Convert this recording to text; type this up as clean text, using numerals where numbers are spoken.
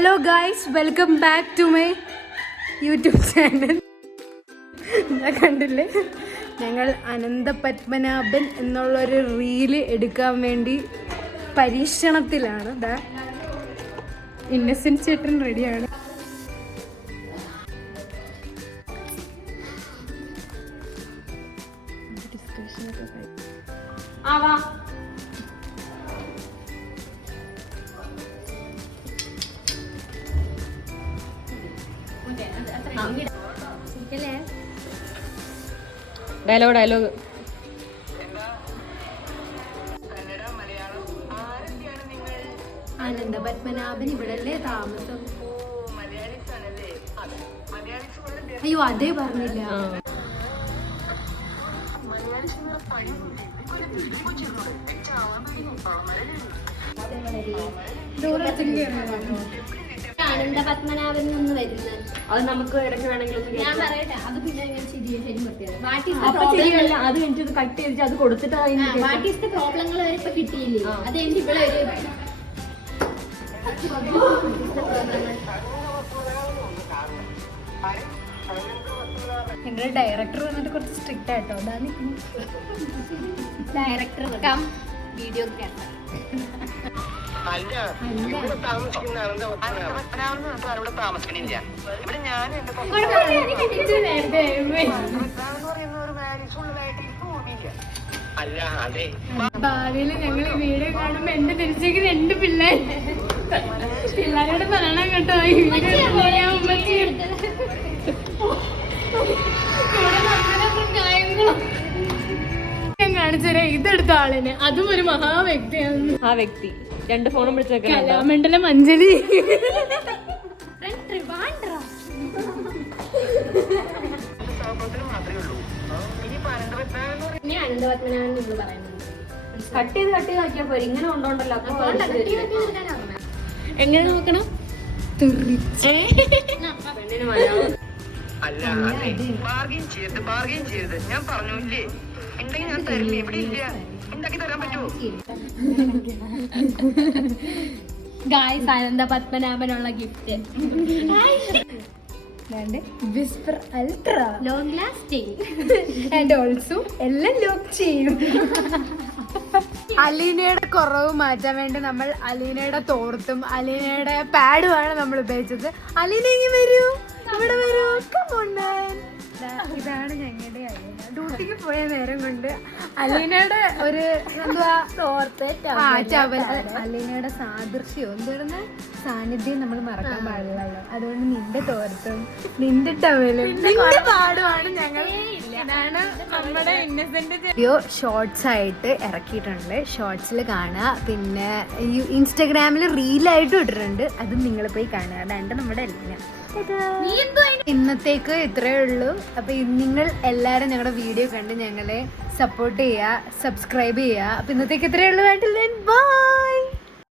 Hello guys, welcome back to my YouTube channel. കണ്ടില്ലേ, ഞങ്ങൾ അനന്തപത്മനാഭൻ എന്നുള്ളൊരു റീല് എടുക്കാൻ വേണ്ടി പരീക്ഷണത്തിലാണ്. ഇന്നസെന്റ് ചേട്ടൻ റെഡിയാണ്. ഡയലോഗ് അനന്തപത്മനാഭൻ ഇവിടല്ലേ താമസം? അയ്യോ, അതേ പറഞ്ഞില്ല. അനന്തപത്മനാഭൻ നിന്ന് വരുന്നത് അത് നമുക്ക് ഇടയ്ക്ക് വേണമെങ്കിൽ ഞാൻ പറയട്ടെ. അത് പിന്നെ അത് എനിക്ക് കട്ട് ചെയ്തിട്ട് അത് കൊടുത്തിട്ട് വാട്ടീസിന്റെ പ്രോബ്ലങ്ങൾ വരെ ഇപ്പൊ കിട്ടിയില്ലേ? അത് എനിക്ക് ഇവിടെ ഒരു ഞങ്ങളുടെ ഡയറക്ടർ വന്നിട്ട് കുറച്ച് സ്ട്രിക്റ്റ് ആയിട്ടോ. അതാണ് ഡയറക്ടർ കം വീഡിയോഗ്രാഫർ. ഭാവിയിൽ ഞങ്ങൾ ഈ വീഡിയോ കാണുമ്പോ എന്റെ തിരിച്ചേക്ക് 2 പിള്ളേരോട് പറയണം കേട്ടോ. ഈ വീഡിയോ ഞാൻ കാണിച്ചേ. ഇതെടുത്ത ആളിന് അതും ഒരു മഹാവ്യക്തിയാണ്. ആ വ്യക്തി 2 ഫോണും പിടിച്ചേക്കാം. കലാമണ്ഡലം അഞ്ജലി. അനന്തപത്മനാഭൻ നിങ്ങൾ പറയുന്നുണ്ട്. കട്ട് ചെയ്ത് ആക്കിയാ പോരെ. ഇങ്ങനെ കൊണ്ടോണ്ടല്ലോ. എങ്ങനെ നോക്കണം? ഞാൻ പറഞ്ഞില്ലേ, ഉണ്ടെങ്കിൽ ഞാൻ തരില്ല. ഇവിടെ ഇല്ല, ഉണ്ടാക്കി തരാൻ പറ്റുമോ? ഗായ്സ്, അനന്തപത്മനാഭനുള്ള gift. Whisper ultra long lasting and also എല്ലാം ലോക്ക് ചെയ്യും. അലീനയുടെ കുറവ് മാറ്റാൻ വേണ്ടി നമ്മൾ അലീനയുടെ തോർത്തും അലീനയുടെ പാഡുമാണ് നമ്മൾ ഉപയോഗിച്ചത്. അലീന ഇങ്ങനെ വരൂ, ഇവിടെ വരൂ. ഇതാണ് ഞങ്ങളുടെ അലീന. ഡ്യൂട്ടിക്ക് പോയ നേരം കൊണ്ട് അലീനയുടെ ഒരു എന്തുവാ അലീനയുടെ സാദൃശ്യം എന്തുവരുന്ന സാന്നിധ്യം നമ്മൾ മറക്കാൻ പാടില്ലല്ലോ. അതുകൊണ്ട് നിന്റെ തോർത്തും നിന്റെ ടവലും നിന്റെ പാടുമാണ് ഞങ്ങൾ. ഇതാണ് നമ്മുടെ ഇന്നസെന്റ് വീഡിയോ ഷോർട്സ് ആയിട്ട് ഇറക്കിയിട്ടുണ്ട്. ഷോർട്സിൽ കാണുക, പിന്നെ ഇൻസ്റ്റാഗ്രാമിൽ റീലായിട്ടും ഇട്ടിട്ടുണ്ട്. അതും നിങ്ങൾ പോയി കാണുക. അതാണ്ട് നമ്മുടെ എല്ലാം. ഇന്നത്തേക്ക് ഇത്രയേ ഉള്ളൂ. അപ്പൊ നിങ്ങൾ എല്ലാരും ഞങ്ങളുടെ വീഡിയോ കണ്ട് ഞങ്ങളെ സപ്പോർട്ട് ചെയ്യുക, സബ്സ്ക്രൈബ് ചെയ്യുക. അപ്പൊ ഇന്നത്തേക്ക് ഇത്രയേ ഉള്ളൂ. ബൈ.